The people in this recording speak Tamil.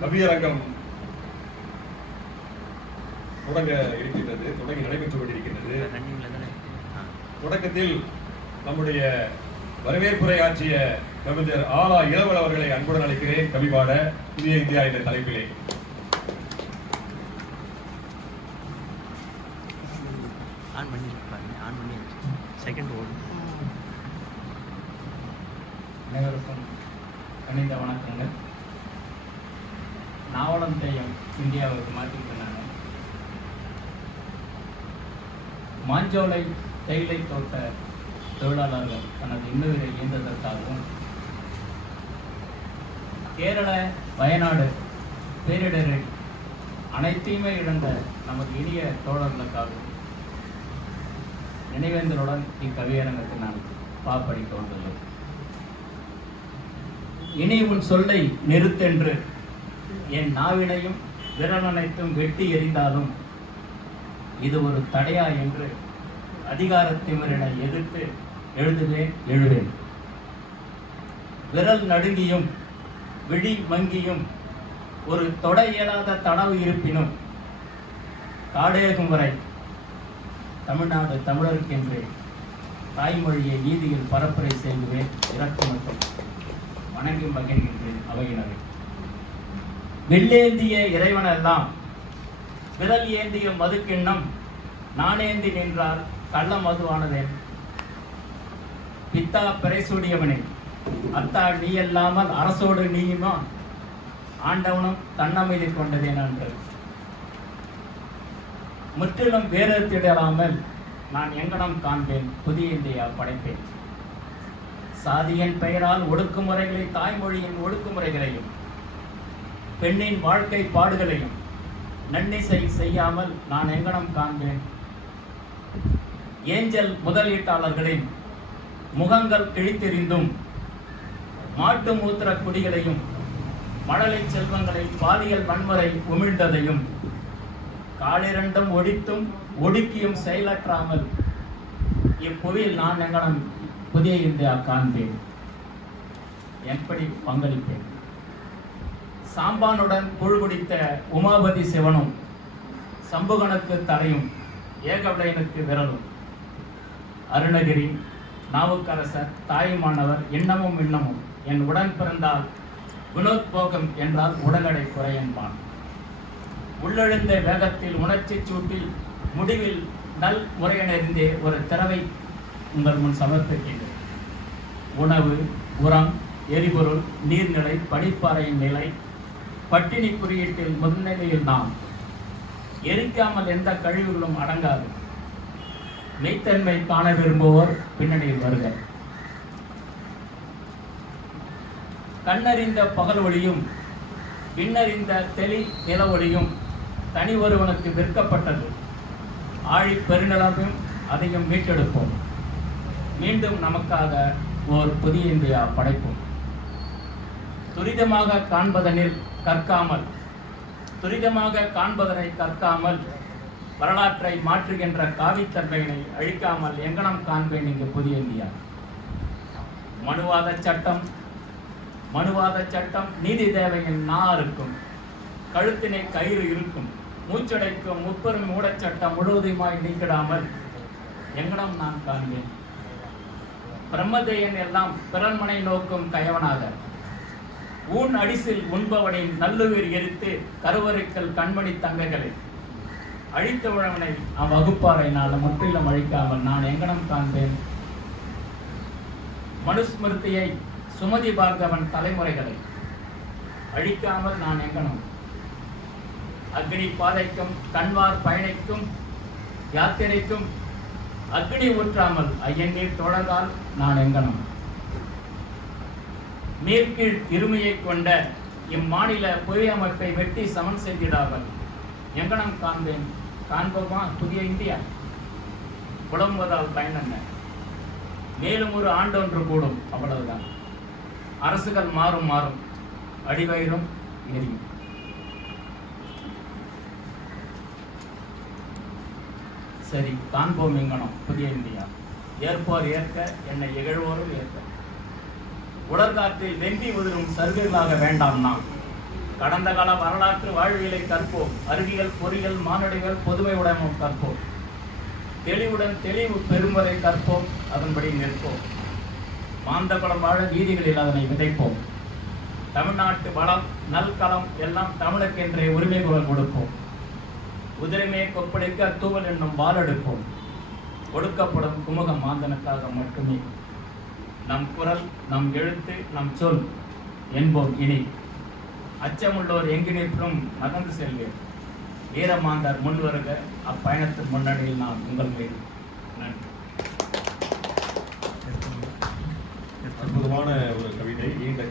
கவியரங்கம் தொடங்கி நடைபெற்றுக் கொண்டிருக்கின்றது. தொடக்கத்தில் நம்முடைய வரவேற்புரை ஆற்றிய கவிஞர் ஆலா இளவல் அவர்களை அன்புடன் அழைக்கிறேன் கவிபாட புதிய இந்தியா என்ற தலைப்பிலே. அனைவருக்கும் கணித வணக்கங்கள். நாவலம் தேயம் இந்தியாவுக்கு மாற்றிக்கிட்டேன். மாஞ்சோலை தேயிலை தோட்ட தொழிலாளர்கள் தனது இன்னுயிரை ஈந்ததற்காகவும், கேரள வயநாடு பேரிடரில் அனைத்தையுமே இழந்த நமது இனிய தோழர்களுக்காகவும் நினைவேந்தலுடன் இக்கவியரங்கத்தை நான் பாப்படிக்க வந்துள்ளேன். இனி உன் சொல்லை நிறுத்தென்று என் நாவினையும் விரலனைத்தும் வெட்டி எறிந்தாலும் இது ஒரு தடையா என்று அதிகாரத்தினரை எதிர்த்து எழுதுவேன். விரல் நடுங்கியும் விழி மங்கியும் ஒரு தொட இயலாத தடவு இருப்பினும் காடேகும் வரை தமிழ்நாடு தமிழருக்கென்று தாய்மொழியை நீதியில் பரப்புரை செய்துவேன். இறக்குமத்தை வணங்கி மகிழ்கின்றேன் அவையினரை. வில்லேந்திய இறைவனெல்லாம் விரல் ஏந்திய மதுக்கிண்ணம் நானேந்தி நின்றால் கள்ள மதுவானதேன். பித்தா பிறைசூடியவனே, அத்தா நீ அல்லாமல் அரசோடு நீயுமா ஆண்டவனும் தன்னமைதி கொண்டதேன் என்று முற்றிலும் வேறெடுத்திடலாமல் நான் எங்கனம் காண்பேன் புதிய இந்தியா படைப்பேன். சாதியின் பெயரால் ஒடுக்குமுறைகளை, தாய்மொழியின் ஒடுக்குமுறைகளையும் பெண்ணின் வாழ்க்கை பாடுகளையும் நன்னிசை செய்யாமல் நான் எங்கனம் காண்பேன். ஏஞ்சல் முதலீட்டாளர்களின் முகங்கள் கிழித்தெறிந்தும் மாட்டு மூத்திர குடிகளையும் மழலை செல்வங்களை பாலியல் வன்முறை உமிழ்ந்ததையும் காலிரண்டும் ஒடித்தும் ஒடுக்கியும் செயலற்றாமல் இப்புவியில் நான் எங்கனம் புதிய இந்தியா காண்பேன். எப்படி பங்களிப்பேன். சாம்பானுடன் புழுகுடித்த உமாபதி சிவனும் சம்புகனுக்கு தலையும் ஏகவிடையனுக்கு விரலும் அருணகிரி நாவுக்கரசர் தாயுமானவர் இன்னமும் என் உடன் பிறந்தால் வினோத்போகம் என்றால் உடலடை குறையன்பான். உள்ளெழுந்த வேகத்தில் உணர்ச்சி சூட்டில் முடிவில் நல் முறையினறிந்தே ஒரு திறவை உங்கள் முன் சமர்ப்பிக்கின்றேன். உணவு, உரம், எரிபொருள், நீர்நிலை, படிப்பாறையின் நிலை, பட்டினி குறியீட்டில் முன்னிலையில் நாம் எரிக்காமல் எந்த கழிவுகளும் அடங்காது. மெய்த்தன்மை காண விரும்புவோர் பின்னணியில் வருக. கண்ணறிந்த பகல் ஒளியும் பின்னறிந்த தெளி நில ஒளியும் தனி ஒருவனுக்கு விற்கப்பட்டது. ஆழி பெருநிலமும் அதையும் மீட்டெடுப்போம். மீண்டும் நமக்காக ஓர் புதிய இந்தியா படைப்போம். துரிதமாக காண்பதனை கற்காமல் வரலாற்றை மாற்றுகின்ற காவித்தன்மையினை அழிக்காமல் எங்கனம் காண்பேன் இங்கு புதிய இந்தியா. மனுவாத சட்டம் நீதி தேவையின் இருக்கும். கழுத்தினை கயிறு இருக்கும். மூச்சடைக்கும் முப்பெரும் மூடச்சட்டம் முழுவதுமாய் நீக்கிடாமல் எங்கனம் நான் காண்பேன். பிரம்மதேயன் எல்லாம் பிறன்மனை நோக்கும் கயவனாக ஊன் அடிசில் உண்பவனின் நல்லுயிர் எரித்து கருவறைக்கல் கண்மணி தங்கைகளை அழித்த உழவனை அவ்வகுப்பாரை நான் முற்றிலும் அழிக்காமல் நான் எங்கனம் காண்பேன். மனுஸ்மிருதியை சுமதி பார்கவன் தலைமுறைகளை அழிக்காமல் நான் எங்கனம். அக்னி பாதைக்கும் கண்வார் பயணிக்கும் யாத்திரைக்கும் அக்னி ஊற்றாமல் ஐயன் நீர் தொடர்ந்தால் நான் எங்கனம். மேற்கீழ் இருமையை கொண்ட இம்மாநில புவி அமைப்பை வெட்டி சமன் செய்திடாமல் எங்கனம் காண்பேன். காண்போமா புதிய இந்தியா. புலம்புவதால் பயனென்ன. மேலும் ஒரு ஆண்டொன்று கூடும், அவ்வளவுதான். அரசுகள் மாறும் அடிவயிறும் எரியும். சரி, காண்போம் எங்கனம் புதிய இந்தியா. ஏற்போர் ஏற்க, என்னை இகழ்வோரும் ஏற்க. உலர்காற்றில் வெம்பி உதிரும் சருகுகளாக வேண்டாம் நாம். கடந்த கால வரலாற்று வாழ்வியலை கற்போம். அறிவியல், பொறியியல், மானுடவியல், பொதுமை உடைமை கற்போம். தெளிவுடன் தெளிவு பெறும் வரை கற்போம், அதன்படி நிற்போம். மாந்தகுலம் வாழ வீதிகளில் அதனை விதைப்போம். தமிழ்நாட்டு வளம், நல்களம் எல்லாம் தமிழுக்கென்றே உரிமை குரல் கொடுப்போம். குதிரைமே கொப்பளிக்க தூவல் என்னும் வாளெடுப்போம். ஒடுக்கப்படும் குமுக மாந்தனுக்காக மட்டுமே. நம் குரல், நம் எழுத்து, நம் சொல் என்போம் இனி. அச்சமுள்ளோர் எங்கு நிற்பும் நகர்ந்து செல்வேன். வீரமாந்தார் முன்வருக, அப்பயணத்தின் முன்னணியில் நான் உங்கள் மீது. நன்றி. அற்புதமான